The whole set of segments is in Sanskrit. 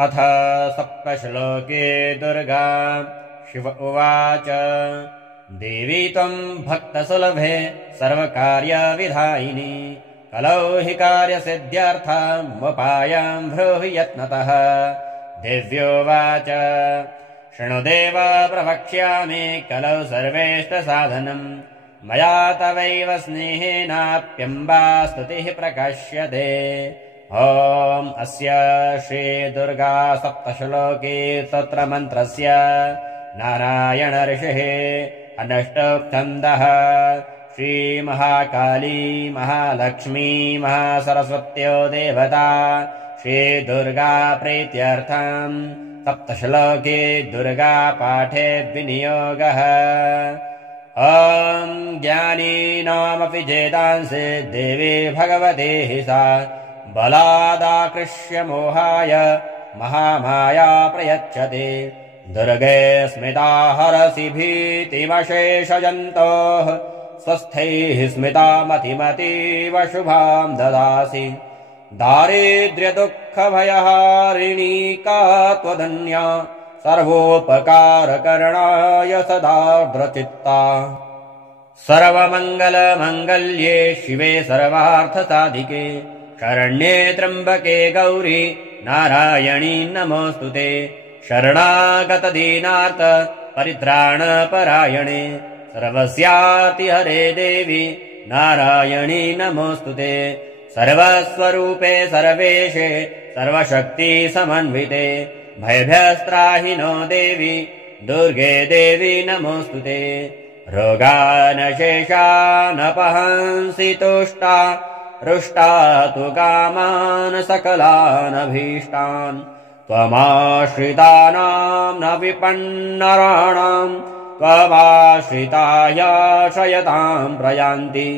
अथ सप्तश्लोके दुर्गा शिव उवाच देवी त्वम् भक्तसुलभे सर्वकार्यविधायिनी कलौ हि कार्यसिद्ध्यर्थमुपायम् ब्रूहि यत्नतः देव्योवाच शृणुदेव प्रवक्ष्यामि कलौ सर्वेष्टसाधनम् मया तवैव स्नेहेनाप्यम्बा स्तुतिः प्रकाश्यते ॐ अस्य श्रीदुर्गा सप्तश्लोके स्तोत्रमन्त्रस्य नारायण ऋषिः अनष्टोक्थन्दः श्रीमहाकाली महालक्ष्मी महासरस्वत्यो देवता श्रीदुर्गा प्रीत्यर्थम् सप्तश्लोके दुर्गा पाठे विनियोगः ॐ ज्ञानीनामपि चेतांसि देवी भगवती हि सा बलादाकृष्य मोहाय महामाया प्रयच्छति दुर्गे स्मिता हरसि भीतिमशेषजन्तोः स्वस्थैः स्मिता मतिमतीव शुभाम् ददासि दारिद्र्यदुःखभयहारिणी का त्वधन्या सर्वोपकारकरणाय सदार्द्रचित्ता सर्वमङ्गलमङ्गल्ये शिवे सर्वार्थसाधिके शरण्ये त्र्यम्बके गौरी नारायणी नमोऽस्तुते शरणागतदीनार्थ परित्राणपरायणे सर्वस्यार्तिहरे देवी नारायणी नमोऽस्तुते सर्वस्वरूपे सर्वेशे सर्वशक्तिसमन्विते भयभ्यस्त्राहि नो देवी दुर्गे देवी नमोऽस्तुते रोगानशेषानपहंसि तुष्टा रुष्टा तु कामान् सकलानभीष्टान् त्वमाश्रितानाम् न विपन्नराणाम् त्वमाश्रितायाश्रयताम् प्रयान्ति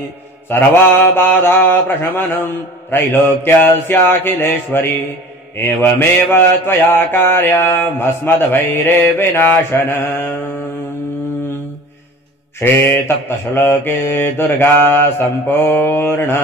सर्वाबाधा प्रशमनम् त्रैलोक्यस्याखिलेश्वरि एवमेव त्वया कार्यमस्मद्वैरे विनाशनम् श्रीसप्तश्लोके दुर्गा सम्पूर्णा।